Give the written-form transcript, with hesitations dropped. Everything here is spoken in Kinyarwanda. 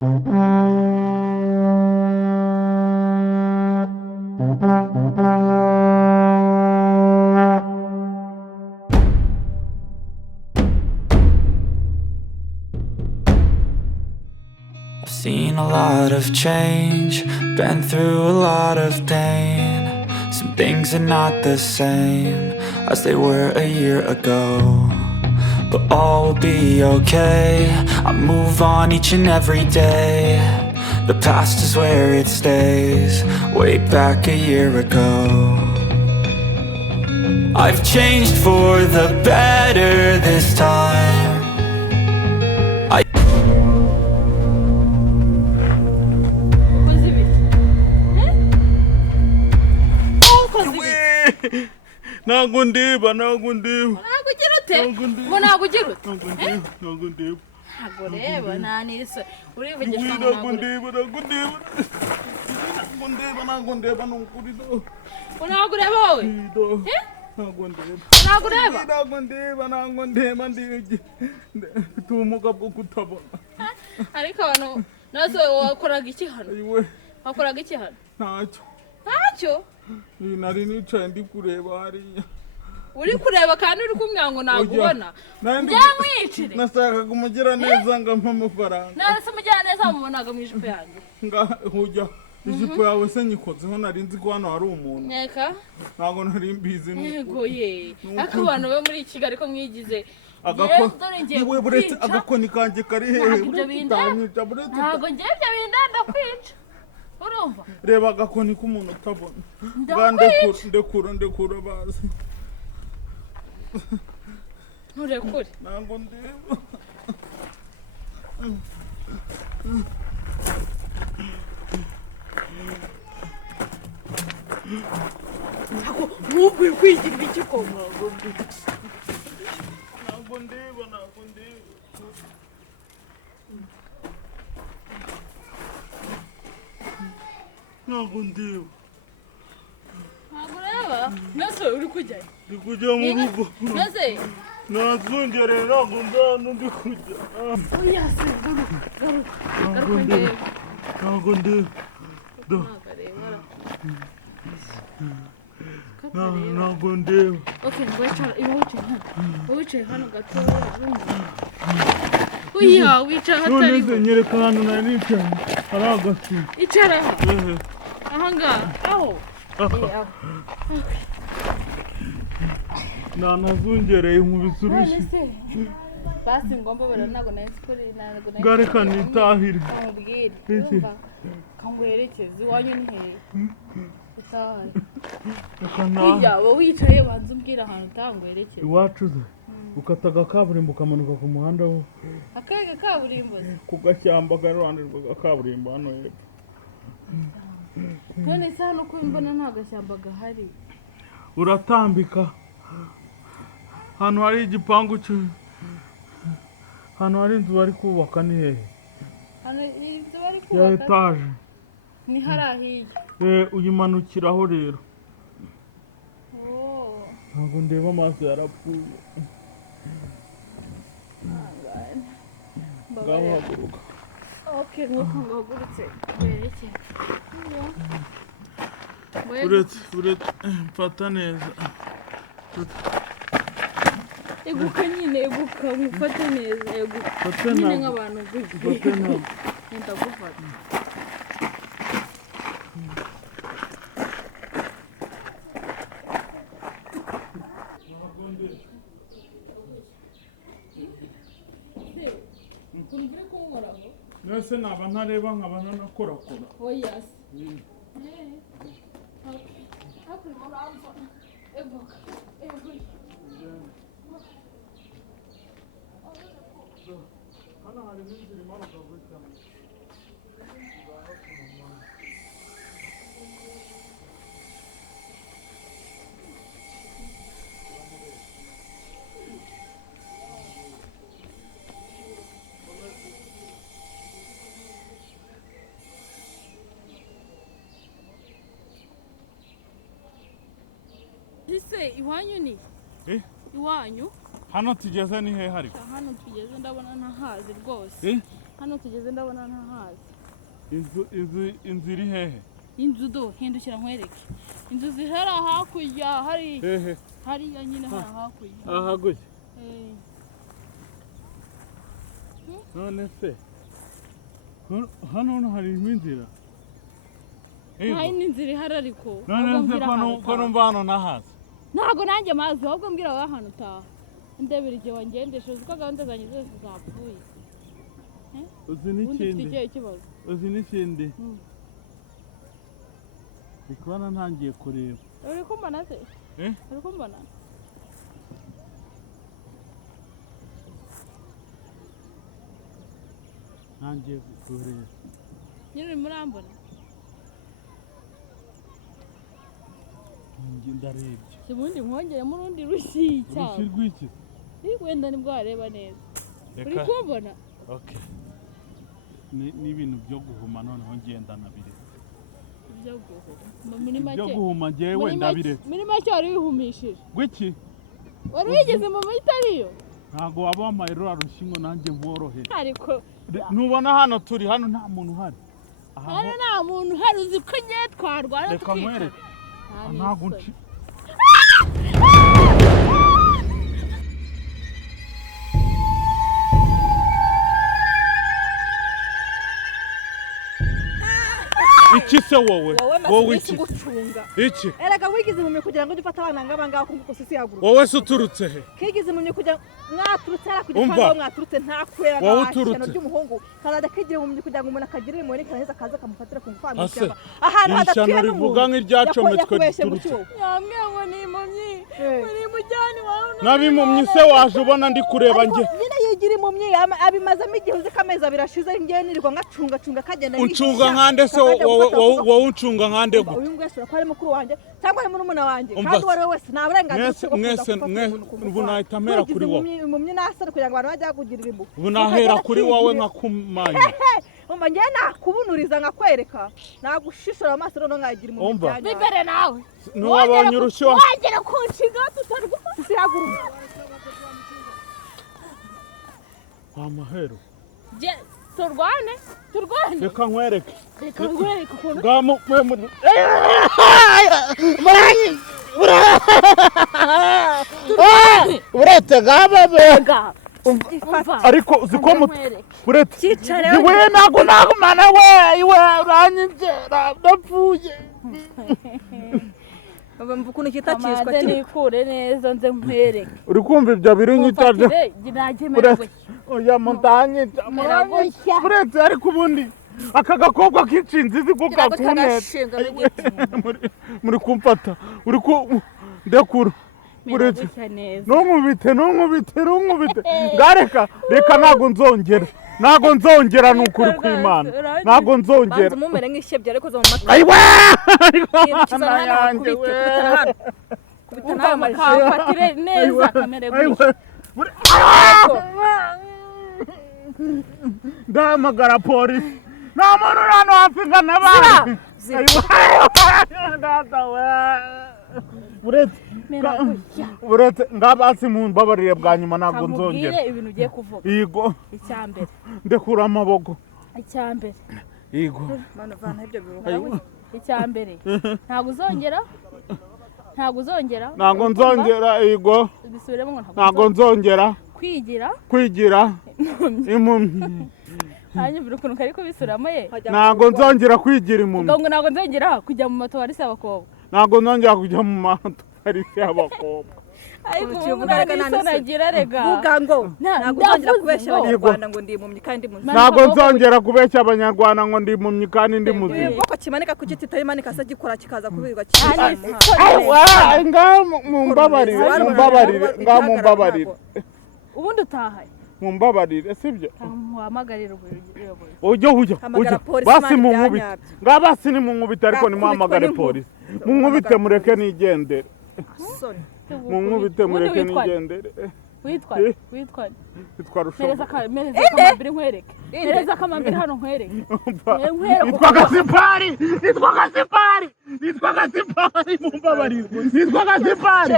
I've seen a lot of change, been through a lot of pain. Some things are not the same as they were a year ago, but all will be okay. I move on each and every day. The past is where it stays, way back a year ago. I've changed for the better this time. Nagundeba Nagujirute Agoreba nanise urivugishwa nagundeba nukurido Unagureba wowe nagundeba ndije tumuka kutabona ariko abantu nazo wakoraga iki hano wakoraga iki hano ntacyo nari nicaye ndi kureba hariya uri kureba kandi uri kumwango nagubona byamwicire nasakaga umugira neza ngampa amafaranga nase umugira neza mubonaga mu ijipo yanjye hujya ijipo yawe se nyikozeho nari nzi ko hano hari umuntu neka ntago nari mbizi yego ye akabantu bo muri Kigali ko mwigize agakoni kanjye kari hehe ntago ngiye ibyo binda ndakwica urumva reba agakoni k'umuntu utabona ndekura bazi nturekure ntabwo ndeba nk'ubwo kwigira ibiki ko ntabwo ndeba ntabwo ureba nase uri kujyayo ndi kujya mu rugo nase nazungereye ntabwo nzana ndi kujya oya se ntabwo ndeba ntabwo ndeba okay wicaye hano gatoya oya wicaye hatari none nyereka hano nari nicaye hari agasima icara aha ngaha aho nanazungereye nkubise urushyi basi ngomba baranago na siporo gareka nitahire kanguherekeze iwanyu ni hehe utahaye akana wowe wicaye banza umbwira ahantu utanguherekeze iwacu ze ukataga kaburimbo ukamanuka ku muhanda wo akaga kaburimbo ku gashyamba kari iruhande rwa kaburimbo hano hepfo none se hano ko mbona nta gashyamba gahari uratambika hano hari igipangu hano hari inzu bari kubaka ni hehe hano inzu bari ya kubaka etaje ni harahiye uyimanukiraho rero ntabwo ndeba amaso yarapfuye ngaho haguruka okay nuko ngahagurutse berekeye uretse mfata neza eguka nyine eguka mufate neza eguka nyine nk'abantu gufate ntabwo ndagufata nese naba ntareba nkaba nanakorakora oya se hakurya uramva eguka hano hari n'inzira imanuka kuri cyane ese iwanyu ni iwanyu hano tugeze ni hehe ariko hano tugeze ndabona ntahazi rwose hano tugeze ndabona ntahazi. Inzu iri hehe? Inzu do hindukira nkwereke. Inzu zihera hakurya hari hehe. Hariya nyine hari hakurya. Ahaguye. None se hano hari inzira? Nta n'inzira ihari ariko. None se ko numva hano nahazi? Ntago nanjye mazi ahubwo mbwira wa hano utaha. Ndebera igihe wangendesha uzi ko gahunda zanjye zose zapfuye. Uzi n'ikindi? Uzi n'ikindi? Ikona ntangiye kureba. Uri kumbona se? Uri kumbona? Ntangiye kureba. Nyine murambona? Ndarebye. Sibundi mwongeremo urundi rushyi cyane. Urushyi rw'iki? Wenda nibwo wareba neza. Uri kumbona? Okay. Ni ibintu byo guhuma noneho ngenda nabire. Byo guhuma. Muri make. Byo guhuma ngewe ndabire. Muri make wari wihumishije. Gwiki? Wari wigeze mu mitariyo? Ntago waba amayero arushingo nanjye nkorohera. Ariko nubona hano turi hano nta muntu uhari. Hano nta muntu uhari uzi ko ngiye twarwara tukika. Reka nkwereke. Ntago nci. Iki se wowe iki iki erega wigize mu kugira ngo dufate abana ngaba ngaho kuko sisi yaguru wowe se uturutse he kigize mu kugira mwaturutse ara kugira ngo mwaturutse nta kwera gashano ry'umuhungu kazada kigiye mu kugira ngo umuntu akagirire mu reka heza kaza kamufatira ku mfano cyaba ahantu hadatira rivuga nk'iryacometswe duturutse yamwe ngo ni impumyi muri mujyani wawe nabimpumyi se waje ubona ndi kureba nge nyine yigira impumyi abimazamo igihe uzi kameza birashize ngiye nirirwa ngacunga kagenda uncunga nkande se wowe uncunga nkande go uyu ngwese ko ari mukuru wanje cyangwa ari murumuna wanje kandi wari wese nta burenganzira mwese ubu nahita mera kuri wowe impumyi nasara kugira ngo abantu bajya kugirira imbu ubu nahera kuri wowe nkakumanya umva ngiye nakubunuriza nkakwereka nagushishora amaso no ngagira impumyi cyane bibere nawe ntiwabonye urushyo wagera ku nshinga tutarwa siyaguru amahero turwane reka nkwereke ukuntu ngamu uretse gababega ariko uziko uretse iwe nago mana we iwe uranyizera ndapfuye bamva ukuntu kitakishwa nikure neza nze nkwereke uri kumva ibyo biri nyitaje oya montanye uretse ariko ubundi aka gakobwa k'icinzi ziko gakunetse muri kumfata uri ku ndekuru uretse nunkubite ngareka nago nzongera nukuri kw'Imana nago nzongera mumere nk'ishebye ariko zo mu matwi ayiwe kubitana amafatire neza kamere gutya ndahamagara polisi nta muntu uri hano hafi ngana abandi uretse ngabasi mumbabarire bwa nyuma ntabwo nzongera ibintu ugiye kuvuga yego icyambere ndekura amaboko icyambere yego mana vana ibyo biruha icyambere ntabwo uzongera yego bisubiremo ntabwo nzongera kwigira impumyi hanyuma ukuntu kari kubisubiramo ye ntabwo nzongera kwigira impumyi ngo ntabwo nzongera kujya mu matowarisi y'abakobwa ntabwo nzongera kujya mu matowarisi y'abakobwa ariko ubugaragara nagira rega vuga ngo ntabwo nzongera kubeshya abanyarwanda ngo ndi impumyi kandi muzima ntabwo nzongera kubeshya abanyarwanda ngo ndi impumyi kandi ndi muzima ubwo kimanika ku giti tayimanika se gikora kikaza kubirwa mumbabarire ubundi utahaye mumbabarire sibyo muhamagarira ubuyobozi ujya basi munkubite ngabasi ni munkubite ariko nimuhamagare polisi munkubite mureke nigendere munkubite mureke nigendere witwa mereza akamambiri nkwereke mereza akamambiri hano nkwereke nitwa gasipari mumbabarire nitwa gasipari